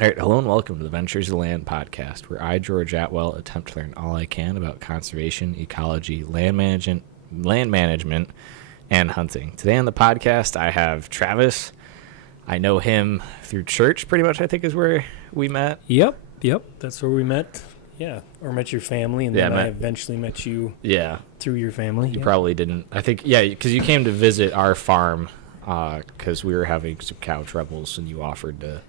All right, hello and welcome to the Ventures of Land podcast, where I, George Atwell, attempt to learn all I can about conservation, ecology, land management, and hunting. Today on the podcast, I have Travis. I know him through church, pretty much, I think is where we met. Yep, that's where we met. Yeah, or met your family, and then I eventually met you. Yeah, through your family. You probably didn't. I think, yeah, because you came to visit our farm because we were having some cow troubles, and you offered to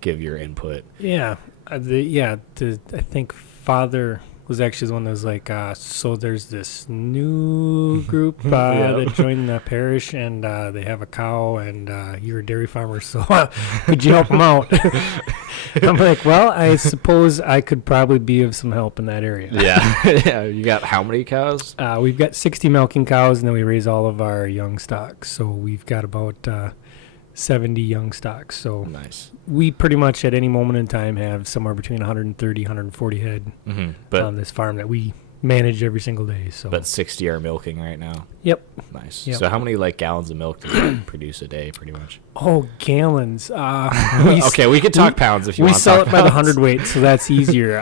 give your input. Yeah, I think Father was actually the one that was like, so there's this new group that joined the parish, and they have a cow, and you're a dairy farmer, so could you help them out? I'm like, well, I suppose I could probably be of some help in that area. Yeah. You got how many cows? We've got 60 milking cows, and then we raise all of our young stocks, so we've got about 70 young stocks. So nice. We pretty much at any moment in time have somewhere between 130, 140 head on this farm that we manage every single day. So, but 60 are milking right now. Yep. Nice. Yep. So how many gallons of milk does it produce a day, pretty much? Oh, gallons. Okay, we could talk pounds if you want to. We sell it by the hundredweight, so that's easier.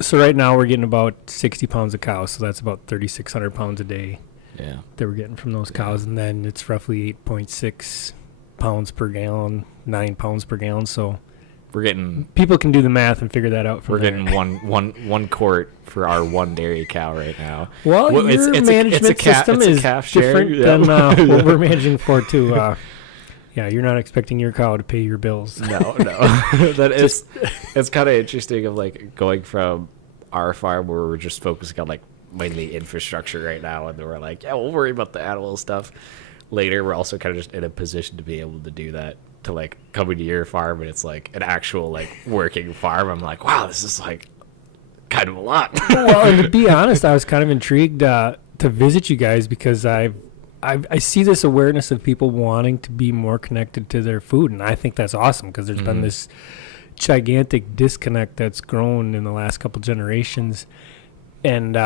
So right now we're getting about 60 pounds of cows, so that's about 3,600 pounds a day. Yeah. That we're getting from those cows, and then it's roughly 8.6 pounds per gallon, 9 pounds per gallon. So we're getting, people can do the math and figure that out. We're getting one quart for our one dairy cow right now. Well, your management system is different than what we're managing for too. Yeah, you're not expecting your cow to pay your bills. No. That is, it's kind of interesting of like going from our farm where we're just focusing on like mainly infrastructure right now, and then we're like, yeah, we'll worry about the animal stuff later. We're also kind of just in a position to be able to do that, to like coming to your farm and it's like an actual like working farm. I'm like, wow, this is like kind of a lot. Well, and to be honest, I was kind of intrigued to visit you guys because I see this awareness of people wanting to be more connected to their food, and I think that's awesome because there's been this gigantic disconnect that's grown in the last couple generations, and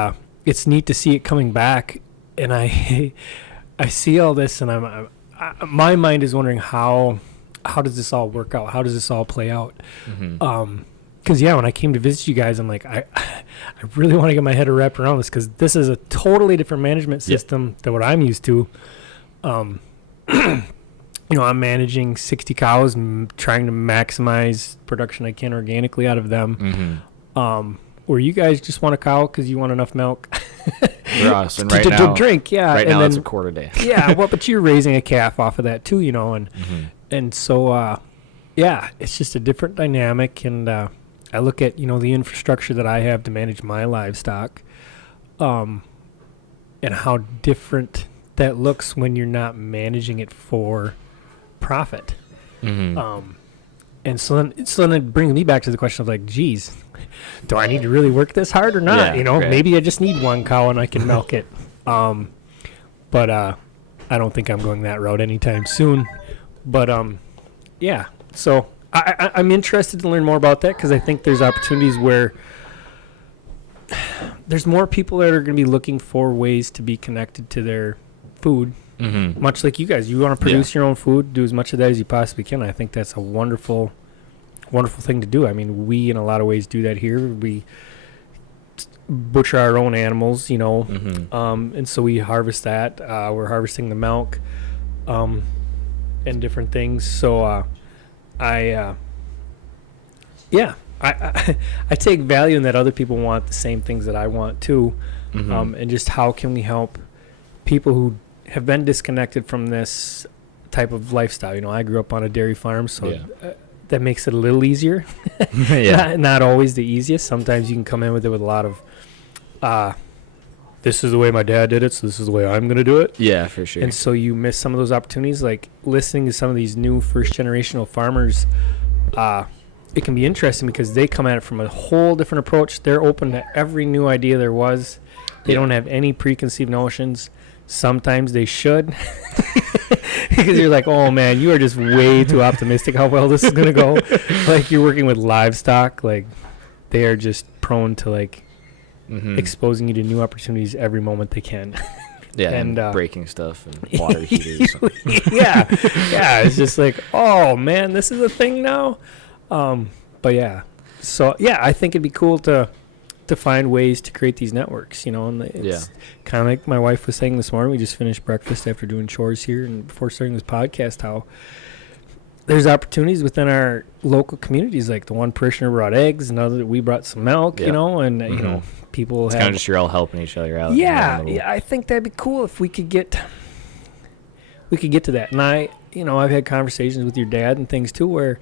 it's neat to see it coming back. And I see all this, and my mind is wondering how does this all work out? How does this all play out? Because when I came to visit you guys, I'm like, I really want to get my head wrapped around this because this is a totally different management system than what I'm used to. I'm managing 60 cows and trying to maximize production I can organically out of them. Or you guys just want a cow because you want enough milk for us, and right now, drink. Yeah, right now it's a quart a day. Yeah, well, but you're raising a calf off of that too, and so it's just a different dynamic. And I look at the infrastructure that I have to manage my livestock, and how different that looks when you're not managing it for profit. And so then it brings me back to the question of like, geez, do I need to really work this hard or not? Maybe I just need one cow and I can milk it. But I don't think I'm going that route anytime soon. But so I'm interested to learn more about that because I think there's opportunities where there's more people that are going to be looking for ways to be connected to their food. Much like you guys, you want to produce your own food, do as much of that as you possibly can. I think that's a wonderful thing to do. I mean, we in a lot of ways do that here. We butcher our own animals, and so we harvest that. We're harvesting the milk, and different things. So I take value in that other people want the same things that I want too, and just how can we help people who have been disconnected from this type of lifestyle. I grew up on a dairy farm, so that makes it a little easier. Not always the easiest. Sometimes you can come in with it with a lot of, this is the way my dad did it, so this is the way I'm going to do it. Yeah, for sure. And so you miss some of those opportunities. Like listening to some of these new first-generational farmers, it can be interesting because they come at it from a whole different approach. They're open to every new idea there was. They don't have any preconceived notions. Sometimes they should, because you're like, oh man, you are just way too optimistic how well this is going to go. Like you're working with livestock, like they are just prone to like exposing you to new opportunities every moment they can. Yeah, and breaking stuff and water heaters. yeah, it's just like, oh man, this is a thing now. But yeah. So yeah, I think it'd be cool to find ways to create these networks, and it's kind of like my wife was saying this morning. We just finished breakfast after doing chores here and before starting this podcast, how there's opportunities within our local communities. Like the one parishioner brought eggs, another we brought some milk, and people it's have kind of just you're all helping each other out. Yeah, I think that'd be cool if we could get to that. And I've had conversations with your dad and things too, where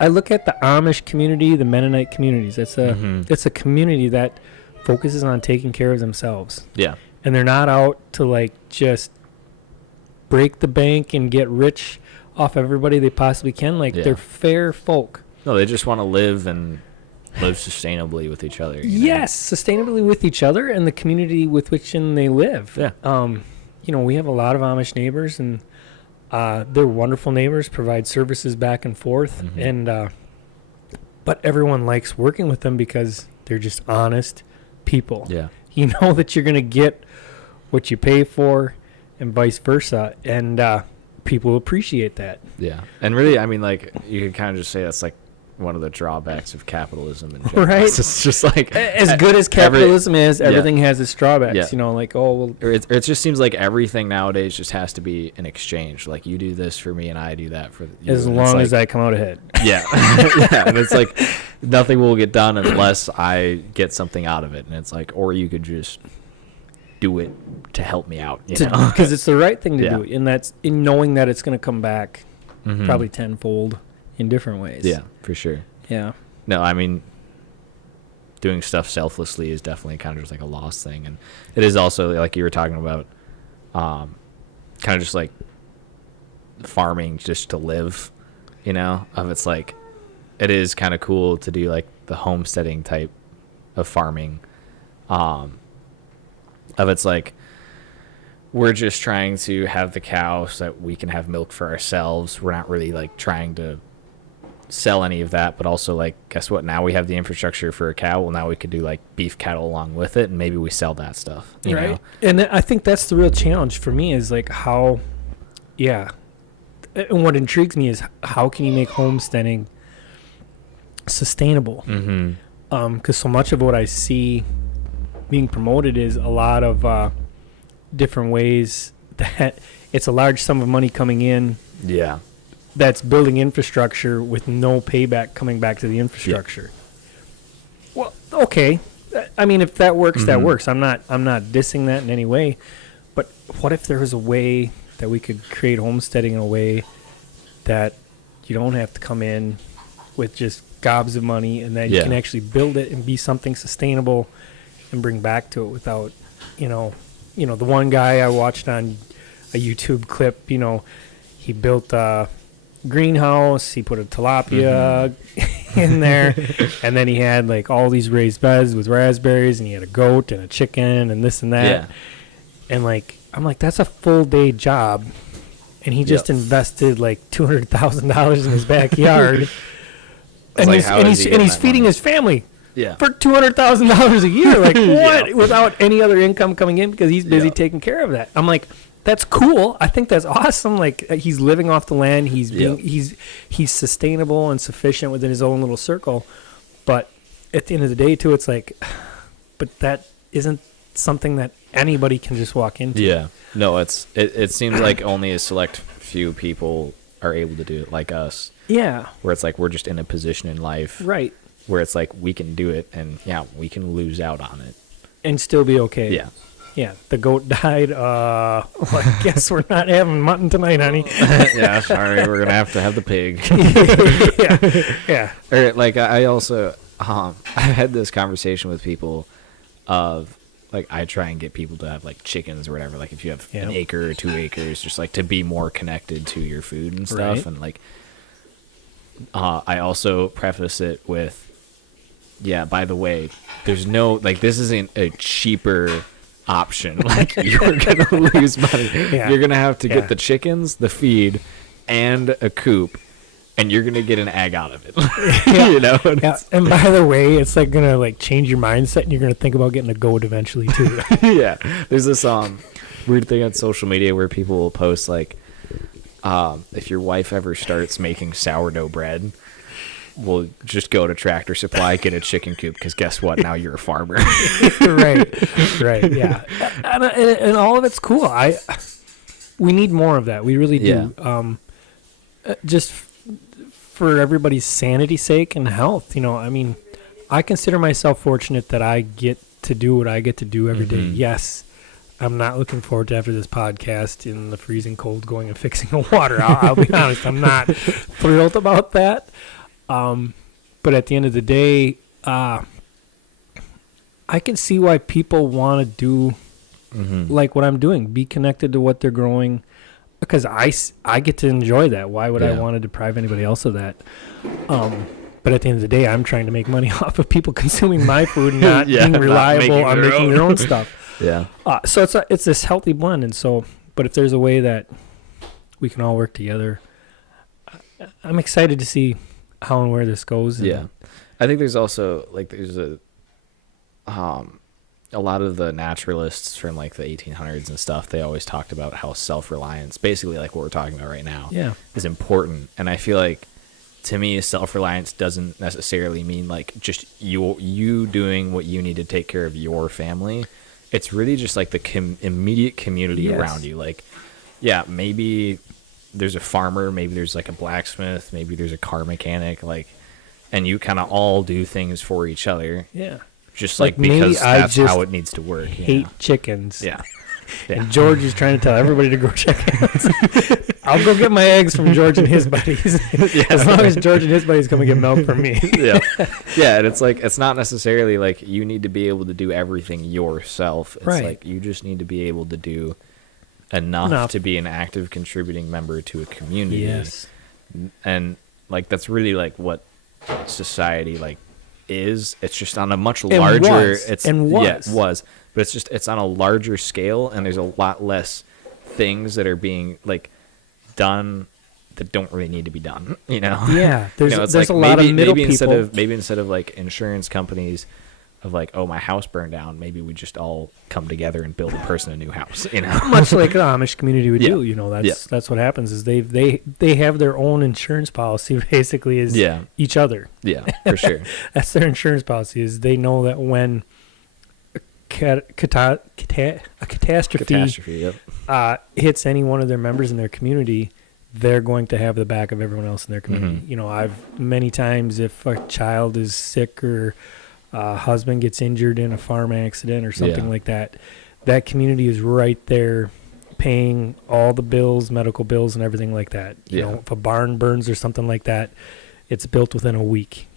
I look at the Amish community, the Mennonite communities. It's a community that focuses on taking care of themselves. Yeah. And they're not out to just break the bank and get rich off everybody they possibly can. They're fair folk. No, they just want to live sustainably with each other. Yes, sustainably with each other and the community with which they live. Yeah. We have a lot of Amish neighbors, and they're wonderful neighbors, provide services back and forth, and but everyone likes working with them because they're just honest people. Yeah. You know that you're going to get what you pay for and vice versa, and people appreciate that. Yeah. And really, I mean, you could kind of just say that's one of the drawbacks of capitalism in general. Right. It's just as good as capitalism is, everything has its drawbacks. Yeah. It just seems like everything nowadays just has to be an exchange. You do this for me and I do that for you. As long as I come out ahead. Yeah. Yeah. And it's nothing will get done unless I get something out of it. And it's or you could just do it to help me out. Because it's the right thing to do. And that's in knowing that it's going to come back probably tenfold in different ways. Yeah, for sure. Yeah. No, I mean, doing stuff selflessly is definitely kind of just a lost thing. And it is also, like you were talking about, kind of just farming just to live, it's it is kind of cool to do the homesteading type of farming. It's we're just trying to have the cow so that we can have milk for ourselves. We're not really trying to sell any of that, but also guess what, now we have the infrastructure for a cow. Well, now we could do beef cattle along with it, and maybe we sell that stuff, you know? And I think that's the real challenge for me is how and what intrigues me is how can you make homesteading sustainable? Because so much of what I see being promoted is a lot of different ways that it's a large sum of money coming in that's building infrastructure with no payback coming back to the infrastructure. Well, okay. I mean, if that works, that works. I'm not dissing that in any way. But what if there was a way that we could create homesteading in a way that you don't have to come in with just gobs of money, and that you can actually build it and be something sustainable and bring back to it without, the one guy I watched on a YouTube clip, he built a greenhouse, he put a tilapia in there, and then he had all these raised beds with raspberries, and he had a goat and a chicken and this and that. And I'm that's a full day job, and he just invested $200,000 in his backyard. And he's feeding his family for $200,000 a year. What? Without any other income coming in because he's busy taking care of that. I'm that's cool. I think that's awesome. He's living off the land. He's sustainable and sufficient within his own little circle. But at the end of the day, too, it's but that isn't something that anybody can just walk into. Yeah. No, it seems like only a select few people are able to do it, like us. Yeah. Where it's we're just in a position in life. Right. Where it's we can do it, and we can lose out on it. And still be okay. Yeah. Yeah, the goat died. Well, I guess we're not having mutton tonight, honey. Yeah, sorry, we're gonna have to have the pig. Yeah. Or I also I had this conversation with people of I try and get people to have chickens or whatever. If you have an acre or 2 acres, just to be more connected to your food and stuff. Right. And I also preface it with, by the way, there's no this isn't a cheaper option. You're gonna lose money. You're gonna have to get the chickens, the feed, and a coop, and you're gonna get an egg out of it. And by the way, it's gonna change your mindset, and you're gonna think about getting a goat eventually too. There's this weird thing on social media where people will post if your wife ever starts making sourdough bread, we'll just go to Tractor Supply, get a chicken coop, because guess what? Now you're a farmer. Right, yeah, and all of it's cool. We need more of that. We really do. Just for everybody's sanity's sake and health. I mean, I consider myself fortunate that I get to do what I get to do every day. Yes, I'm not looking forward to, after this podcast, in the freezing cold going and fixing the water. I'll be honest, I'm not thrilled about that. But at the end of the day, I can see why people want to do like what I'm doing, be connected to what they're growing, because I get to enjoy that. Why would I want to deprive anybody else of that? But at the end of the day, I'm trying to make money off of people consuming my food and not being reliable on making their own stuff. Yeah. So it's this healthy blend. And so, but if there's a way that we can all work together, I'm excited to see how and where this goes. Yeah. I think there's also, like, there's a lot of the naturalists from, like, the 1800s and stuff, they always talked about how self-reliance, basically like what we're talking about right now, is important. And I feel like, to me, self-reliance doesn't necessarily mean like just you doing what you need to take care of your family. It's really just like the immediate community around you. Like, yeah, maybe there's a farmer, maybe there's like a blacksmith, maybe there's a car mechanic, like, and you kind of all do things for each other. Yeah. Just like because that's how it needs to work. Hate chickens. Yeah. And George is trying to tell everybody to grow chickens. I'll go get my eggs from George and his buddies. As long as George and his buddies come and get milk from me. Yeah, and it's like, it's not necessarily like you need to be able to do everything yourself. It's like you just need to be able to do enough to be an active contributing member to a community. Yes. And like that's really like what society like is. It's just on a much larger but it's on a larger scale, and there's a lot less things that are being like done that don't really need to be done. Yeah, there's like a lot of middle people. Instead of like insurance companies of like, oh, my house burned down, maybe we just all come together and build a person a new house. Much like the Amish community would do. That's what happens is they have their own insurance policy basically is each other. Yeah, for sure. That's their insurance policy, is they know that when a catastrophe hits any one of their members in their community, they're going to have the back of everyone else in their community. I've many times, if a child is sick or a husband gets injured in a farm accident or something like that, that community is right there paying all the bills, medical bills and everything like that. You know, if a barn burns or something like that, it's built within a week.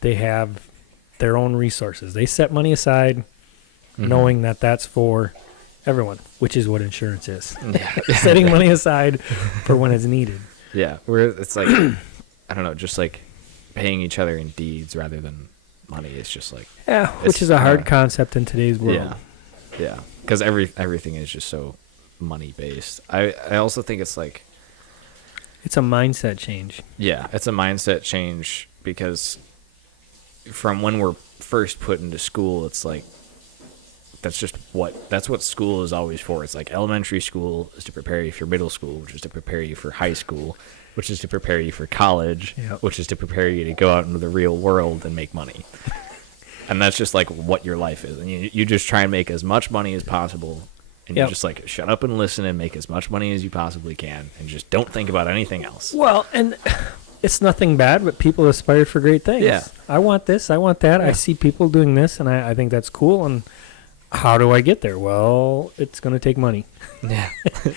They have their own resources. They set money aside knowing that that's for everyone, which is what insurance is. Setting money aside for when it's needed. Yeah, where it's like, I don't know, just like paying each other in deeds rather than money. It's just like, which is a hard concept in today's world. Yeah, because everything is just so money based. I also think it's like, it's a mindset change. Yeah, it's a mindset change, because from when we're first put into school, it's like, that's what school is always for. It's like elementary school is to prepare you for middle school, which is to prepare you for high school, which is to prepare you for college, which is to prepare you to go out into the real world and make money. And that's just like what your life is. And you just try and make as much money as possible. And you just like shut up and listen and make as much money as you possibly can, and just don't think about anything else. Well, and it's nothing bad, but people aspire for great things. Yeah. I want this, I want that. I see people doing this, and I think that's cool. And how do I get there? Well, it's going to take money.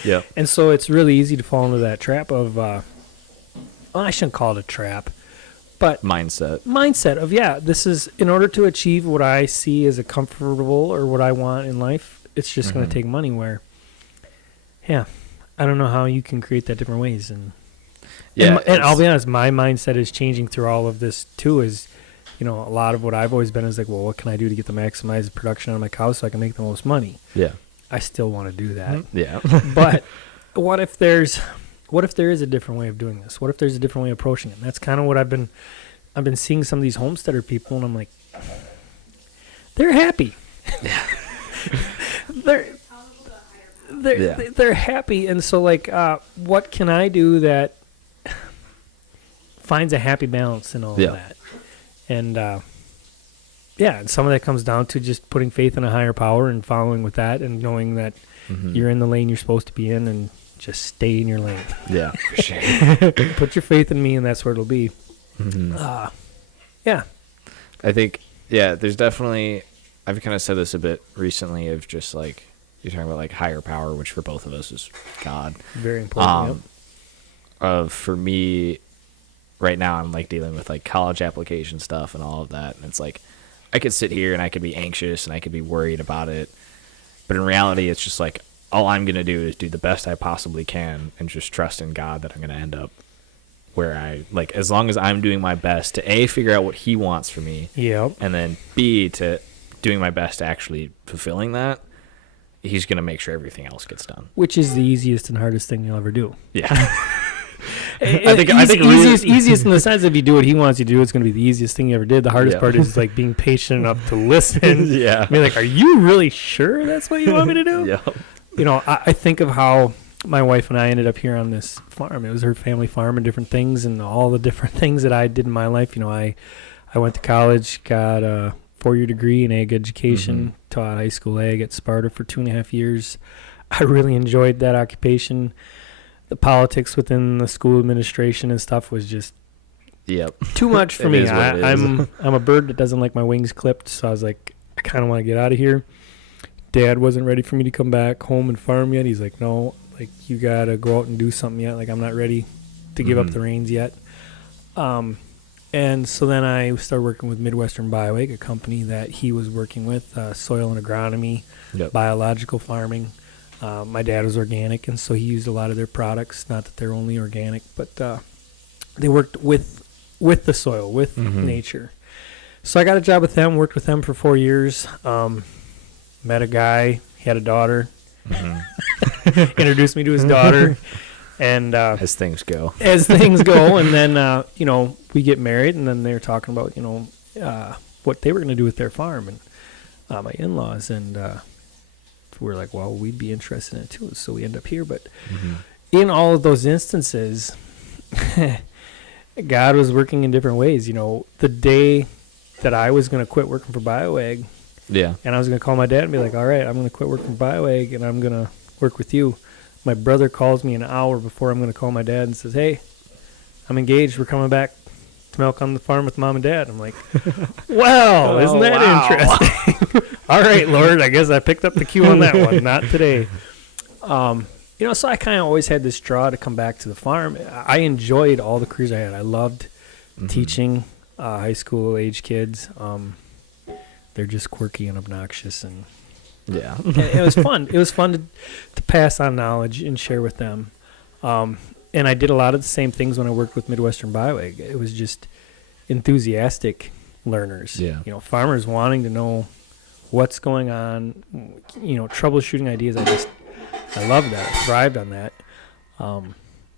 Yeah. And so it's really easy to fall into that trap of, I shouldn't call it a trap, but mindset of, this is, in order to achieve what I see as a comfortable or what I want in life, it's just going to take money, where, I don't know how you can create that different ways. And I'll be honest, my mindset is changing through all of this too, is, a lot of what I've always been is like, well, what can I do to get the maximized production out of my cows so I can make the most money? Yeah. I still want to do that. Yeah. But what if there is a different way of doing this? What if there's a different way of approaching it? And that's kind of what I've been seeing some of these homesteader people, and I'm like, they're happy. they're happy. And so like, what can I do that finds a happy balance in all of that. And and some of that comes down to just putting faith in a higher power and following with that, and knowing that you're in the lane you're supposed to be in, and just stay in your lane. Yeah, for sure. Put your faith in me, and that's where it'll be. Yeah. I think, there's definitely, I've kind of said this a bit recently of just like, you're talking about like higher power, which for both of us is God. Very important. For me, right now, I'm like dealing with like college application stuff and all of that. And it's like, I could sit here and I could be anxious and I could be worried about it. But in reality, it's just like, all I'm going to do is do the best I possibly can and just trust in God that I'm going to end up where I, like, as long as I'm doing my best to A, figure out what he wants for me. Yep. And then B, to doing my best to actually fulfilling that, he's going to make sure everything else gets done. Which is the easiest and hardest thing you'll ever do. Yeah. I think easiest in the sense if you do what he wants you to do, it's going to be the easiest thing you ever did. The hardest part is like being patient enough to listen. Yeah. Be like, are you really sure that's what you want me to do? Yeah. You know, I think of how my wife and I ended up here on this farm. It was her family farm and different things, and all the different things that I did in my life. You know, I went to college, got a 4-year degree in ag education, taught high school ag at Sparta for 2.5 years. I really enjoyed that occupation. The politics within the school administration and stuff was just too much for me. I'm a bird that doesn't like my wings clipped, so I was like, I kind of want to get out of here. Dad wasn't ready for me to come back home and farm yet. He's like, no, like, you got to go out and do something yet. Like, I'm not ready to give up the reins yet. And so then I started working with Midwestern BioAg, a company that he was working with, soil and agronomy, biological farming. My dad was organic, and so he used a lot of their products. Not that they're only organic, but they worked with the soil, with nature. So I got a job with them, worked with them for 4 years. Met a guy, he had a daughter. Introduced me to his daughter. And as things go. And then, you know, we get married, and then they're talking about, you know, what they were going to do with their farm, and my in-laws. And we're like, well, we'd be interested in it too. So we end up here. But in all of those instances, God was working in different ways. You know, the day that I was going to quit working for BioAg, and I was going to call my dad and be like, all right, I'm going to quit working for BioAg, and I'm going to work with you. My brother calls me an hour before I'm going to call my dad and says, hey, I'm engaged. We're coming back to milk on the farm with Mom and Dad. I'm like, well, isn't that interesting? All right, Lord, I guess I picked up the cue on that one. Not today. You know, so I kind of always had this draw to come back to the farm. I enjoyed all the careers I had. I loved teaching high school age kids. They're just quirky and obnoxious, and it was fun. It was fun to pass on knowledge and share with them. And I did a lot of the same things when I worked with Midwestern BioAg. It was just enthusiastic learners. You know, farmers wanting to know what's going on, you know, troubleshooting ideas. I loved that. I thrived on that.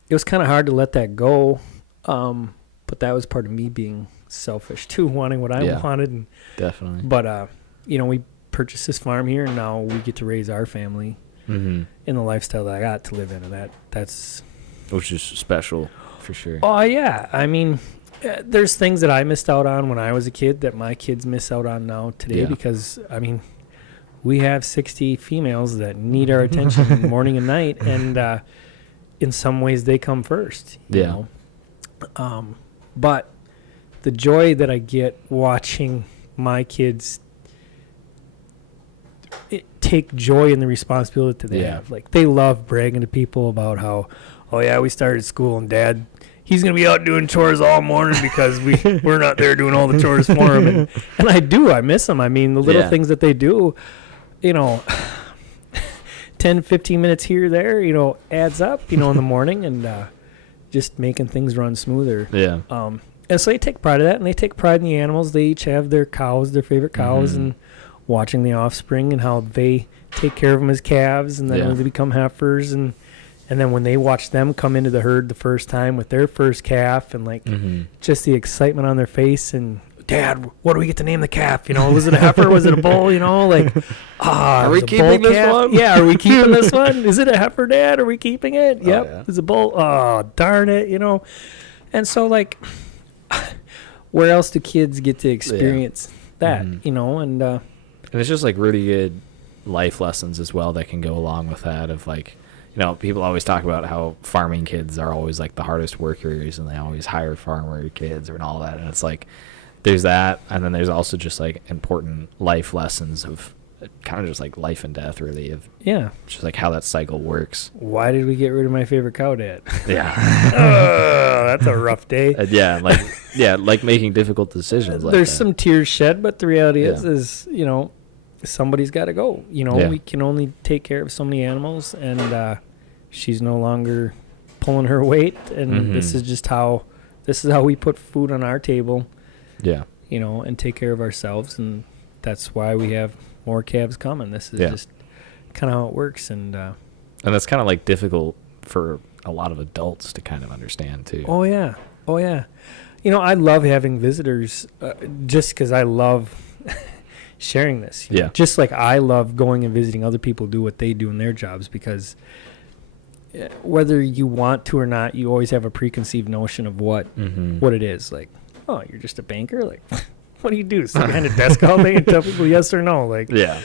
It was kind of hard to let that go, but that was part of me being selfish too, wanting what I wanted. And, definitely. But, you know, we purchased this farm here, and now we get to raise our family in the lifestyle that I got to live in, and that's... Which is special, for sure. Oh, yeah. I mean, there's things that I missed out on when I was a kid that my kids miss out on now today because, I mean, we have 60 females that need our attention morning and night, and in some ways they come first. You know? But the joy that I get watching my kids take joy in the responsibility that they have. Like, they love bragging to people about how, oh, yeah, we started school, and Dad, he's going to be out doing chores all morning because we're not there doing all the chores for him. And I do. I miss them. I mean, the little things that they do, you know, 10, 15 minutes here or there, you know, adds up, you know, in the morning, and just making things run smoother. And so they take pride in that, and they take pride in the animals. They each have their cows, their favorite cows, and watching the offspring and how they take care of them as calves, and then when they become heifers, and then when they watch them come into the herd the first time with their first calf, and like just the excitement on their face, and Dad, what do we get to name the calf? You know, was it a heifer? Was it a bull? You know, like, are we keeping this one? Yeah, are we keeping this one? Is it a heifer, Dad? Are we keeping it? Yep. It's a bull. Oh, darn it, you know. And so, like, where else do kids get to experience that, Mhm. you know? And And it's just like really good life lessons as well that can go along with that of like, you know, people always talk about how farming kids are always like the hardest workers and they always hire farmer kids and all that. And it's like, there's that. And then there's also just like important life lessons of kind of just like life and death really of yeah, just like how that cycle works. why did we get rid of my favorite cow, Dad? Yeah. Oh, that's a rough day. Like making difficult decisions. Like There's that. some tears shed, but the reality Yeah. is, you know, somebody's got to go. You know, Yeah. we can only take care of so many animals, and she's no longer pulling her weight. And this Mhm. is just how we put food on our table, Yeah. you know, and take care of ourselves. And that's why we have more calves coming. This is Yeah. just kind of how it works. And And that's kind of like difficult for a lot of adults to kind of understand too. oh yeah, you know, I love having visitors, just because I love sharing this. You know? Yeah. Just like I love going and visiting other people do what they do in their jobs, because whether you want to or not, you always have a preconceived notion of what it is. Like, oh, you're just a banker? Like, what do you do? Sit behind a desk all day and tell people yes or no? Like, Yeah.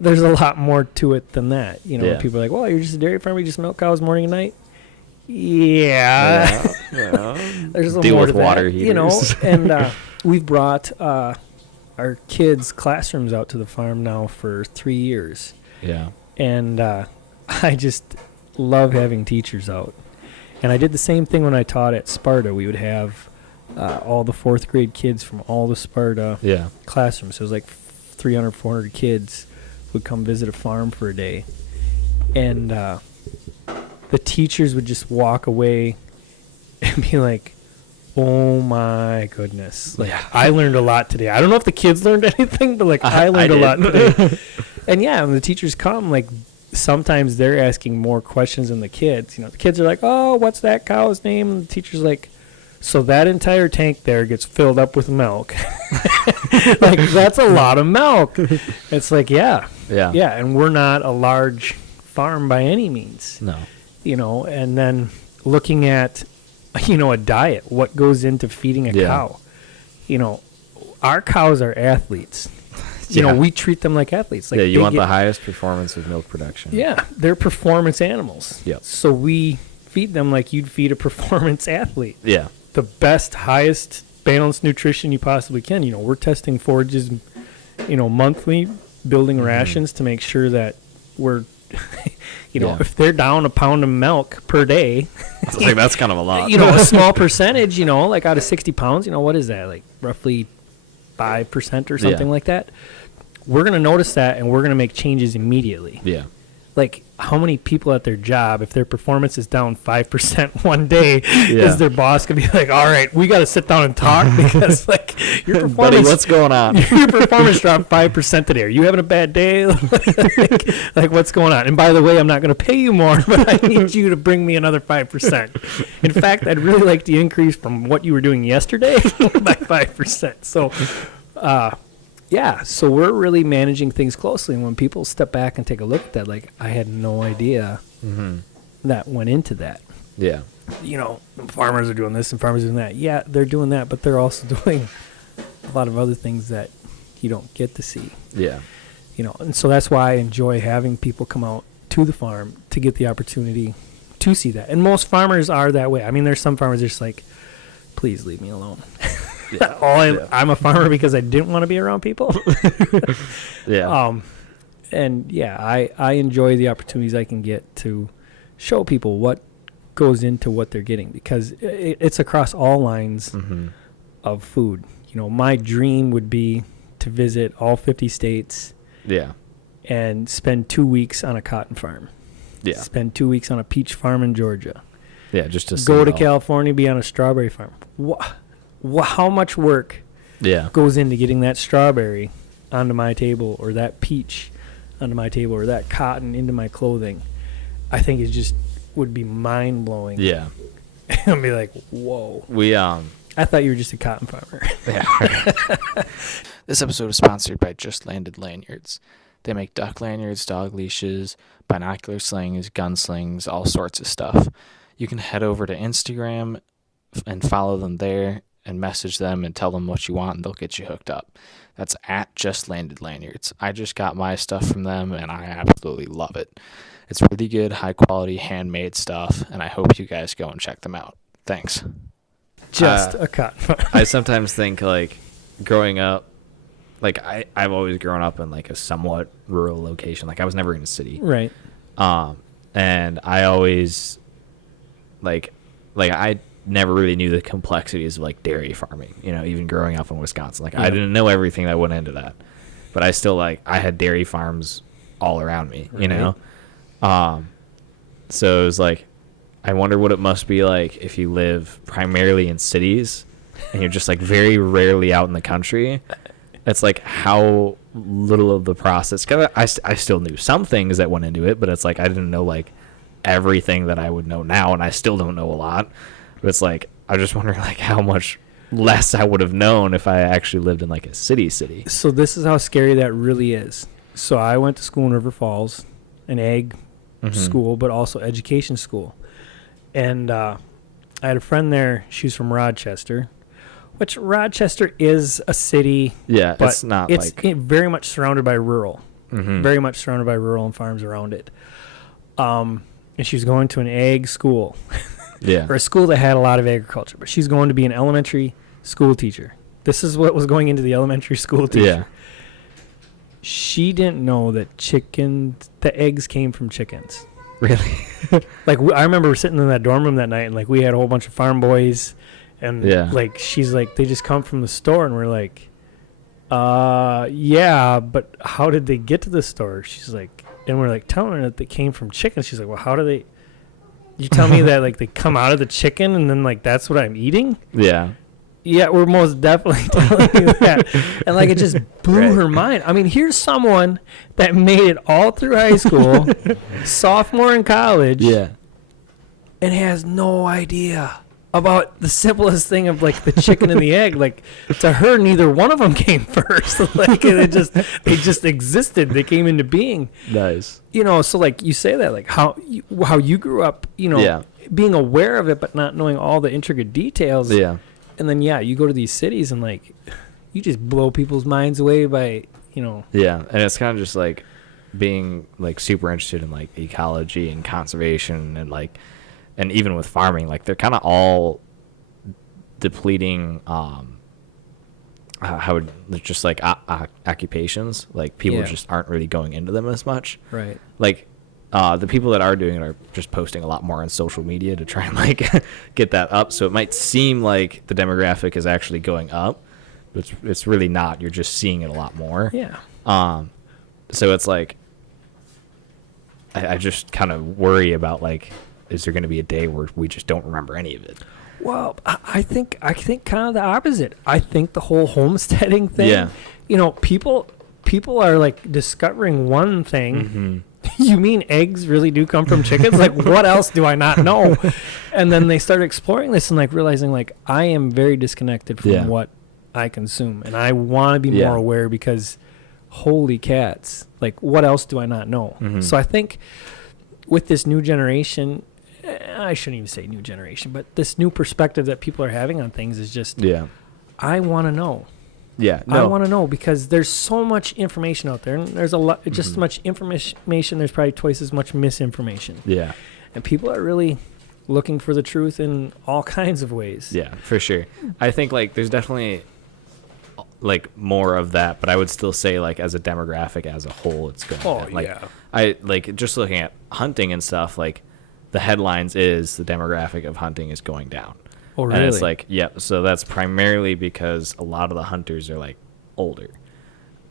there's a lot more to it than that. You know, Yeah. people are like, well, you're just a dairy farmer, you just milk cows morning and night. Yeah. There's a little Deal more with to that, water you know. heaters. And we've brought our kids' classrooms out to the farm now for 3 years, Yeah. and I just love having teachers out. And I did the same thing when I taught at Sparta. We would have all the 4th grade kids from all the Sparta Yeah. classrooms. So it was like 300, 400 kids would come visit a farm for a day, and the teachers would just walk away and be like, oh my goodness. Like, I learned a lot today. I don't know if the kids learned anything, but like I learned a lot today. And yeah, when the teachers come, like sometimes they're asking more questions than the kids. You know, the kids are like, oh, what's that cow's name? And the teacher's like, so that entire tank there gets filled up with milk. Like, that's a lot of milk. It's like, yeah. And we're not a large farm by any means. No. You know, and then looking at, you know, a diet, what goes into feeding a cow. You know, our cows are athletes. You know, we treat them like athletes. Like, you want the highest performance of milk production. Yeah, they're performance animals. Yep. So we feed them like you'd feed a performance athlete. Yeah. The best, highest balanced nutrition you possibly can. You know, we're testing forages, you know, monthly, building rations to make sure that we're, you know, if they're down a pound of milk per day, Like, that's kind of a lot. you know, a small percentage, you know, like out of 60 pounds, you know, what is that? Like roughly 5% or something like that. We're going to notice that, and we're going to make changes immediately. Yeah. Like, how many people at their job, if their performance is down 5% one day, is their boss going to be like, all right, we got to sit down and talk because, like, your performance, Buddy, what's going on? your performance dropped 5% today. Are you having a bad day? like, what's going on? And by the way, I'm not going to pay you more, but I need you to bring me another 5%. In fact, I'd really like the increase from what you were doing yesterday by 5%. So, yeah, so we're really managing things closely. And when people step back and take a look at that, like, I had no idea that went into that. Yeah. You know, farmers are doing this and farmers are doing that. Yeah, they're doing that, but they're also doing a lot of other things that you don't get to see. Yeah. You know, and so that's why I enjoy having people come out to the farm to get the opportunity to see that. And most farmers are that way. I mean, there's some farmers just like, please leave me alone. I'm a farmer because I didn't want to be around people. And yeah, I enjoy the opportunities I can get to show people what goes into what they're getting, because it's across all lines of food. You know, my dream would be to visit all 50 states. Yeah. And spend 2 weeks on a cotton farm. Yeah. Spend 2 weeks on a peach farm in Georgia. Yeah, just to go to California, be on a strawberry farm. How much work goes into getting that strawberry onto my table, or that peach onto my table, or that cotton into my clothing? I think it just would be mind blowing. Yeah. I'd be like, whoa. I thought you were just a cotton farmer. Yeah. This episode is sponsored by Just Landed Lanyards. They make duck lanyards, dog leashes, binocular slings, gun slings, all sorts of stuff. You can head over to Instagram and follow them there and message them and tell them what you want, and they'll get you hooked up. That's at Just Landed Lanyards. I just got my stuff from them, and I absolutely love it. It's really good, high-quality, handmade stuff, and I hope you guys go and check them out. Thanks. Just a cut. I sometimes think, like, growing up, like, I've always grown up in, like, a somewhat rural location. Like, I was never in a city. Right. And I always, like I never really knew the complexities of, like, dairy farming, you know, even growing up in Wisconsin. Like, I didn't know everything that went into that. But I still, like, I had dairy farms all around me, you know? So it was like, I wonder what it must be like if you live primarily in cities and you're just, like, very rarely out in the country. It's like how little of the process, cause I still knew some things that went into it, but it's like I didn't know, like, everything that I would know now, and I still don't know a lot. But it's like I just wonder, like, how much less I would have known if I actually lived in, like, a city. So this is how scary that really is. So I went to school in River Falls, an ag school, but also education school. And I had a friend there. She's from Rochester, which Rochester is a city. Yeah, but it's not it's like very much surrounded by rural. Mm-hmm. Very much surrounded by rural and farms around it. And she was going to an ag school. Yeah. Or a school that had a lot of agriculture. But she's going to be an elementary school teacher. This is what was going into the elementary school teacher. Yeah. She didn't know that the eggs came from chickens. Really? Like, I remember sitting in that dorm room that night, and, like, we had a whole bunch of farm boys. And, like, she's like, they just come from the store. And we're like, yeah, but how did they get to the store? She's like, and we're like telling her that they came from chickens. She's like, well, how do they? You tell me that, like, they come out of the chicken and then, like, that's what I'm eating? Yeah. Yeah, we're most definitely telling you that. And, like, it just blew her mind. I mean, here's someone that made it all through high school, sophomore in college, and has no idea about the simplest thing of, like, the chicken and the egg. Like, to her, neither one of them came first. Like, they just existed. They came into being. Nice. You know, so, like, you say that, like, how you grew up, you know, being aware of it but not knowing all the intricate details. Yeah. And then, you go to these cities and, like, you just blow people's minds away by, you know. Yeah, and it's kind of just, like, being, like, super interested in, like, ecology and conservation and, like, and even with farming, like, they're kind of all depleting, just, like, occupations. Like, people just aren't really going into them as much. Right. Like, the people that are doing it are just posting a lot more on social media to try and, like, get that up. So it might seem like the demographic is actually going up, but it's really not. You're just seeing it a lot more. Yeah. So it's like, I just kind of worry about, like, is there going to be a day where we just don't remember any of it? Well, I think kind of the opposite. I think the whole homesteading thing, you know, people are, like, discovering one thing. Mm-hmm. You mean eggs really do come from chickens? Like, what else do I not know? And then they start exploring this and, like, realizing, like, I am very disconnected from what I consume. And I want to be more aware because, holy cats, like, what else do I not know? Mm-hmm. So I think with this new generation, I shouldn't even say new generation, but this new perspective that people are having on things is just, I want to know. Yeah, I want to know because there's so much information out there, and there's a lot, just as much information. There's probably twice as much misinformation. Yeah, and people are really looking for the truth in all kinds of ways. Yeah, for sure. I think, like, there's definitely, like, more of that, but I would still say, like, as a demographic as a whole, it's going down. Like, I like just looking at hunting and stuff. Like, the headlines is the demographic of hunting is going down. Oh, really? And it's like, so that's primarily because a lot of the hunters are, like, older.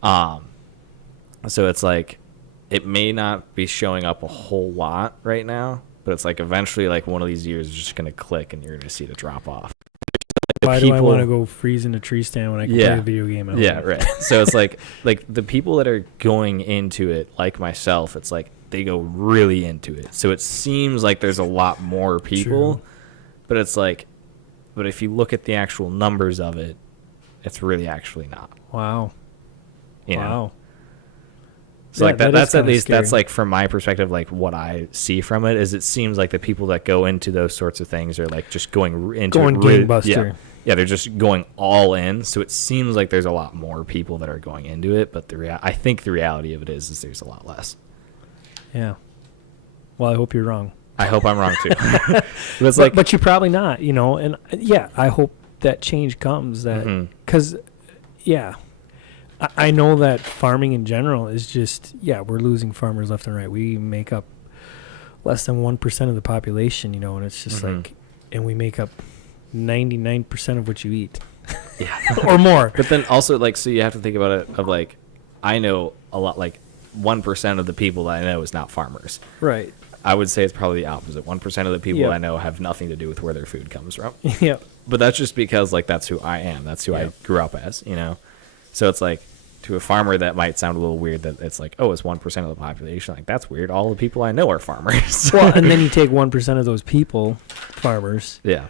So it's like, it may not be showing up a whole lot right now, but it's like eventually, like, one of these years is just going to click and you're going to see the drop off. Why do I want to go freeze in a tree stand when I can play a video game at home? Yeah, right. So it's like the people that are going into it, like myself, it's like they go really into it. So it seems like there's a lot more people, but it's like, but if you look at the actual numbers of it, it's really actually not. Wow. You know? So like that's at least scary. that's like from my perspective, like what I see from it is it seems like the people that go into those sorts of things are like just going into gangbusters. Yeah, they're just going all in. So it seems like there's a lot more people that are going into it, but I think the reality of it is there's a lot less. Yeah. Well, I hope you're wrong. I hope I'm wrong too. But it's but you're probably not, and yeah, I hope that change comes. That because, I know that farming in general is just we're losing farmers left and right. We make up less than 1% of the population, and it's just like, and we make up 99% of what you eat, or more. But then also like, so you have to think about it of like, I know a lot, like 1% of the people that I know is not farmers. Right. I would say it's probably the opposite. 1% of the people I know have nothing to do with where their food comes from. Yeah. But that's just because like that's who I am. That's who I grew up as, So it's like, to a farmer that might sound a little weird that it's like, oh, it's 1% of the population. Like, that's weird. All the people I know are farmers. Well, and then you take 1% of those people, farmers. Yeah.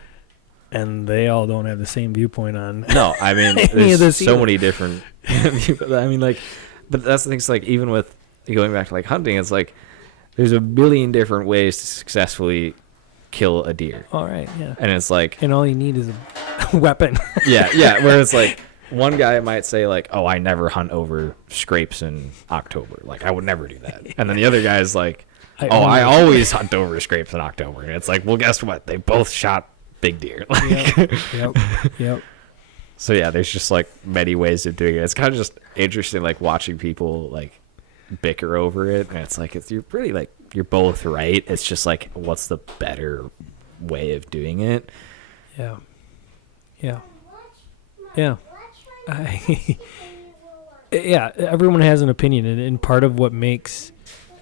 And they all don't have the same viewpoint on. No, I mean, there's so many different. I mean, like, but that's the thing. It's like, even with going back to like hunting, it's like there's a billion different ways to successfully kill a deer. All right, yeah. And it's like, and all you need is a weapon. yeah. Where it's like, one guy might say like, oh, I never hunt over scrapes in October. Like, I would never do that. And then the other guy's like, I always hunt over scrapes in October. And it's like, well, guess what? They both shot big deer. Like, Yep. So yeah, there's just like many ways of doing it. It's kind of just interesting, like watching people like bicker over it. And it's like, you're really like, you're both right. It's just like, what's the better way of doing it? Yeah. Everyone has an opinion, and part of what makes,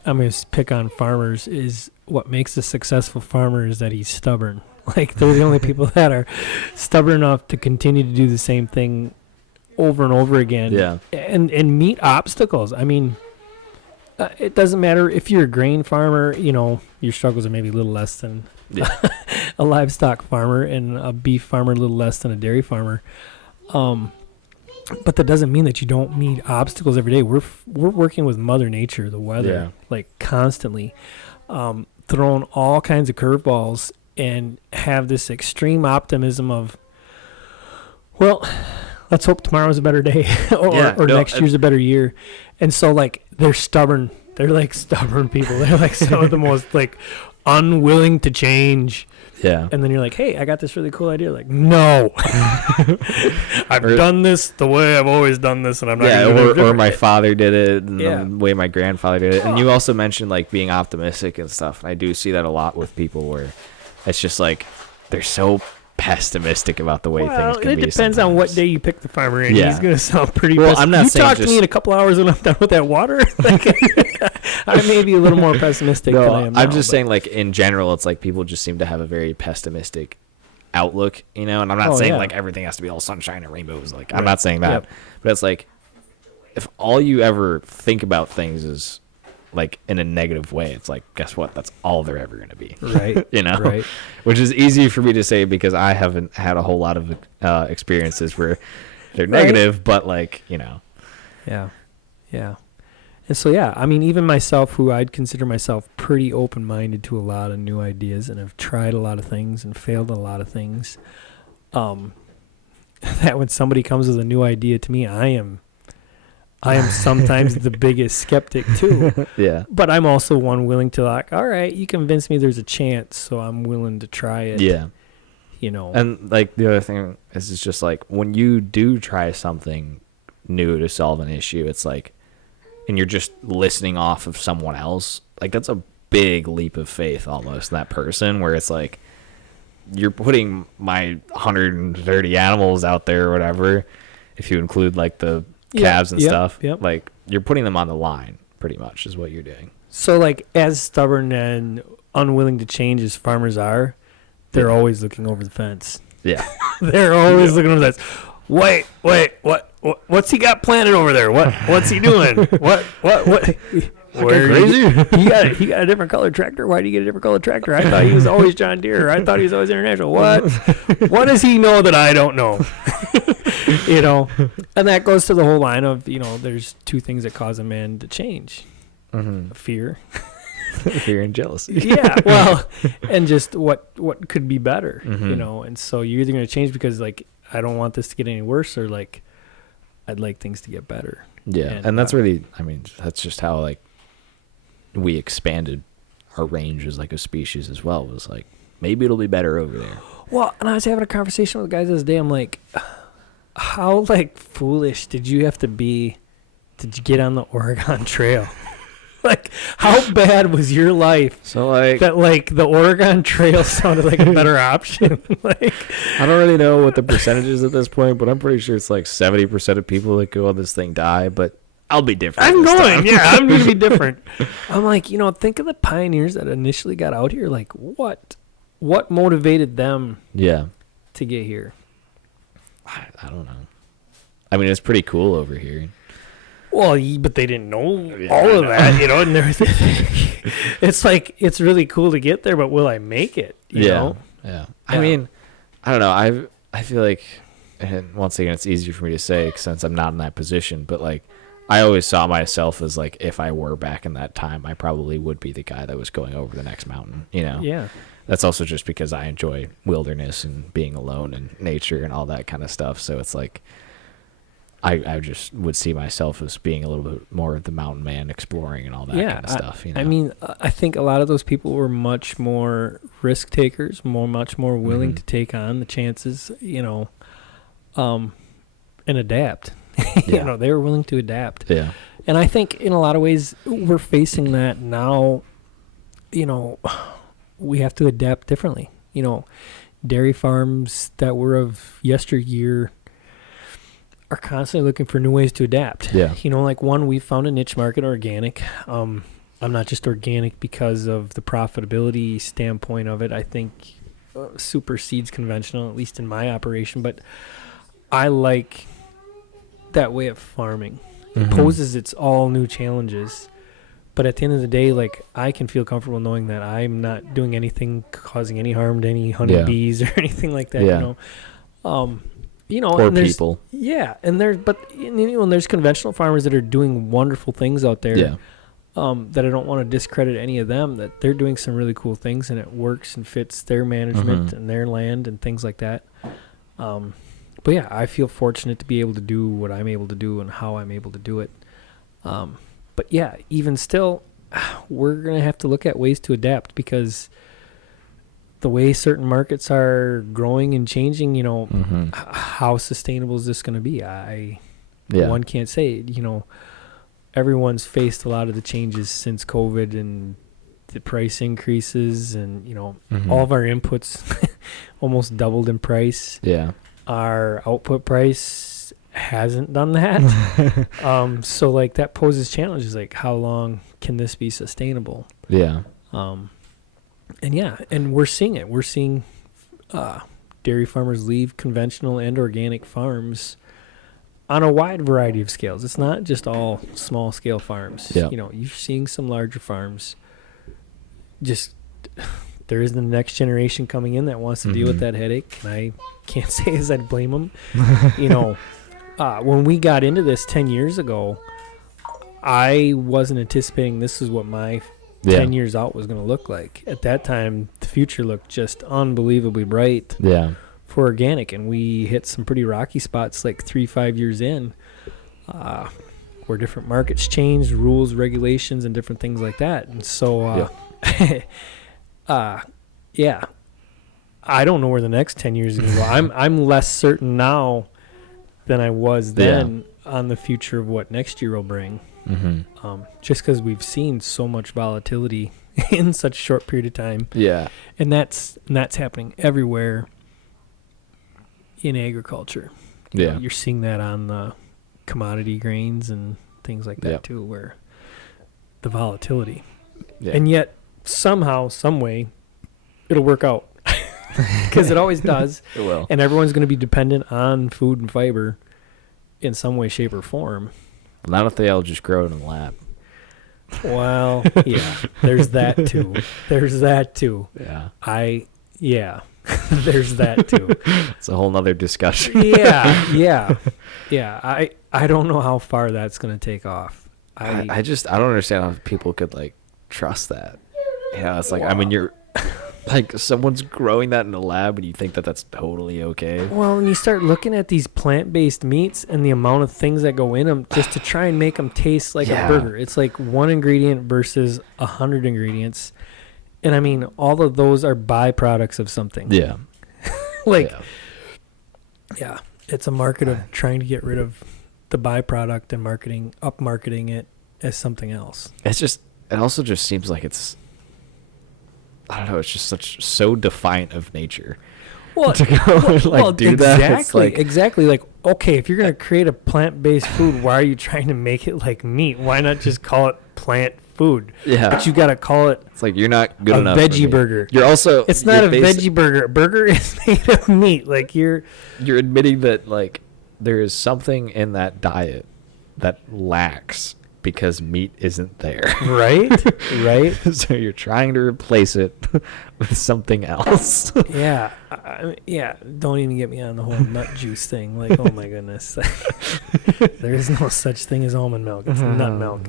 I'm going to pick on farmers, is what makes a successful farmer is that he's stubborn. Like, they're the only people that are stubborn enough to continue to do the same thing over and over again. Yeah. And meet obstacles. I mean, it doesn't matter if you're a grain farmer, your struggles are maybe a little less than a livestock farmer, and a beef farmer a little less than a dairy farmer. But that doesn't mean that you don't meet obstacles every day. We're working with Mother Nature, the weather, like constantly, throwing all kinds of curveballs, and have this extreme optimism of, well, let's hope tomorrow's a better day, or next year's a better year. And so like they're stubborn. They're like stubborn people. They're like some of the most like unwilling to change. Yeah. And then you're like, hey, I got this really cool idea. Like, no. I've done this the way I've always done this, and I'm not going to do it. Or my father did it, and the way my grandfather did it. And you also mentioned, like, being optimistic and stuff. And I do see that a lot with people where it's just, like, they're so pessimistic about the way things can be. It depends on what day you pick the farmer, and he's going to sound pretty I'm not you saying talk to me in a couple hours when I'm done with that water. Like, I may be a little more pessimistic than I am now. I'm just saying, like, in general, it's like people just seem to have a very pessimistic outlook, And I'm not saying, like, everything has to be all sunshine and rainbows. Like, I'm not saying that. But it's like, if all you ever think about things is, like, in a negative way, it's like, guess what? That's all they're ever going to be. Right. Right. Which is easy for me to say because I haven't had a whole lot of experiences where they're negative, but, like, Yeah. And so, I mean, even myself, who I'd consider myself pretty open-minded to a lot of new ideas, and have tried a lot of things and failed at a lot of things, that when somebody comes with a new idea to me, I am sometimes the biggest skeptic too. Yeah. But I'm also one willing to, like, all right, you convince me there's a chance, so I'm willing to try it. Yeah. And, like, the other thing is it's just, like, when you do try something new to solve an issue, it's like, and you're just listening off of someone else, like, that's a big leap of faith almost in that person, where it's like, you're putting my 130 animals out there or whatever, if you include, like, the calves and stuff, like, you're putting them on the line pretty much is what you're doing. So, like, as stubborn and unwilling to change as farmers are, they're always looking over the fence. Yeah. They're always looking over the fence. Wait, what's he got planted over there? What's he doing? What? Where crazy? He got a different colored tractor. Why do you get a different colored tractor? I thought he was always John Deere. I thought he was always International. What does he know that I don't know? And that goes to the whole line of, there's two things that cause a man to change. fear. Fear and jealousy. Yeah, well, and just what could be better, and so you're either going to change because like I don't want this to get any worse, or like I'd like things to get better. Yeah, and that's really, I mean, that's just how like we expanded our range as like a species as well. Was like maybe it'll be better over there. Well, and I was having a conversation with guys this day. I'm like, how like foolish did you have to be to get on the Oregon Trail? Like, how bad was your life? So like that, like the Oregon Trail sounded like a better option. Like, I don't really know what the percentage is at this point, but I'm pretty sure it's like 70% of people that go on this thing die. But I'll be different. I'm this going. time. Yeah, I'm going to be different. I'm like, think of the pioneers that initially got out here. Like, what motivated them? Yeah. To get here. I don't know. I mean, it's pretty cool over here. Well, but they didn't know all of that, and it's like, it's really cool to get there, but will I make it? You know? Yeah. I mean, I don't know. I feel like, and once again, it's easier for me to say since I'm not in that position, but like, I always saw myself as like, if I were back in that time, I probably would be the guy that was going over the next mountain, Yeah. That's also just because I enjoy wilderness and being alone and nature and all that kind of stuff. So it's like, I just would see myself as being a little bit more of the mountain man, exploring and all that kind of stuff. I mean, I think a lot of those people were much more risk takers, much more willing to take on the chances, and adapt. Yeah. They were willing to adapt. Yeah. And I think in a lot of ways we're facing that now. We have to adapt differently. Dairy farms that were of yesteryear are constantly looking for new ways to adapt. Yeah. Like we found a niche market, organic. I'm not just organic because of the profitability standpoint of it. I think supersedes conventional, at least in my operation. But I like that way of farming. It poses its all new challenges. But at the end of the day, like, I can feel comfortable knowing that I'm not doing anything causing any harm to any honeybees or anything like that. Yeah. Or and people. Yeah, and there's conventional farmers that are doing wonderful things out there. Yeah. That I don't want to discredit any of them. That they're doing some really cool things, and it works and fits their management and their land and things like that. But yeah, I feel fortunate to be able to do what I'm able to do and how I'm able to do it. But yeah, even still, we're gonna have to look at ways to adapt because the way certain markets are growing and changing, how sustainable is this going to be? One can't say, everyone's faced a lot of the changes since COVID and the price increases and, all of our inputs almost doubled in price. Yeah. Our output price hasn't done that. So like that poses challenges, like how long can this be sustainable? Yeah. And we're seeing it. We're seeing dairy farmers leave conventional and organic farms on a wide variety of scales. It's not just all small scale farms. Yeah. You're seeing some larger farms. Just there is the next generation coming in that wants to deal with that headache, and I can't say as I'd blame them. When we got into this 10 years ago, I wasn't anticipating this is what my 10 years out was going to look like. At that time, the future looked just unbelievably bright for organic, and we hit some pretty rocky spots like 3-5 years in where different markets changed, rules, regulations, and different things like that. And so, I don't know where the next 10 years is going to go. I'm less certain now than I was then on the future of what next year will bring. Just because we've seen so much volatility in such a short period of time. Yeah. And that's happening everywhere in agriculture. You're seeing that on the commodity grains and things like that too, where the volatility. And yet somehow, some way, it'll work out. Because it always does. It will. And everyone's going to be dependent on food and fiber in some way, shape, or form. Not if they all just grow it in the lab. Well, yeah, there's that too. There's that too. Yeah. There's that too. It's a whole nother discussion. Yeah. I don't know how far that's going to take off. I don't understand how people could like trust that. You know, it's like, I mean, you're like, someone's growing that in a lab and you think that that's totally okay. Well, when you start looking at these plant-based meats and the amount of things that go in them just to try and make them taste like a burger, it's like one ingredient versus 100 ingredients. And I mean, all of those are byproducts of something. Yeah. It's a market of trying to get rid of the byproduct and marketing it as something else. It also just seems like it's, I don't know, it's just so defiant of nature. Well, to go and do that. It's like, exactly. Like, okay, if you're going to create a plant-based food, why are you trying to make it like meat? Why not just call it plant food? Yeah. But you got to call it it's like, you're not good enough. A veggie burger. You're also, it's not a veggie burger. A burger is made of meat. Like, you're admitting that like there is something in that diet that lacks because meat isn't there. Right? Right? So you're trying to replace it with something else. Yeah. Don't even get me on the whole nut juice thing. Like, oh my goodness. There is no such thing as almond milk. It's nut milk.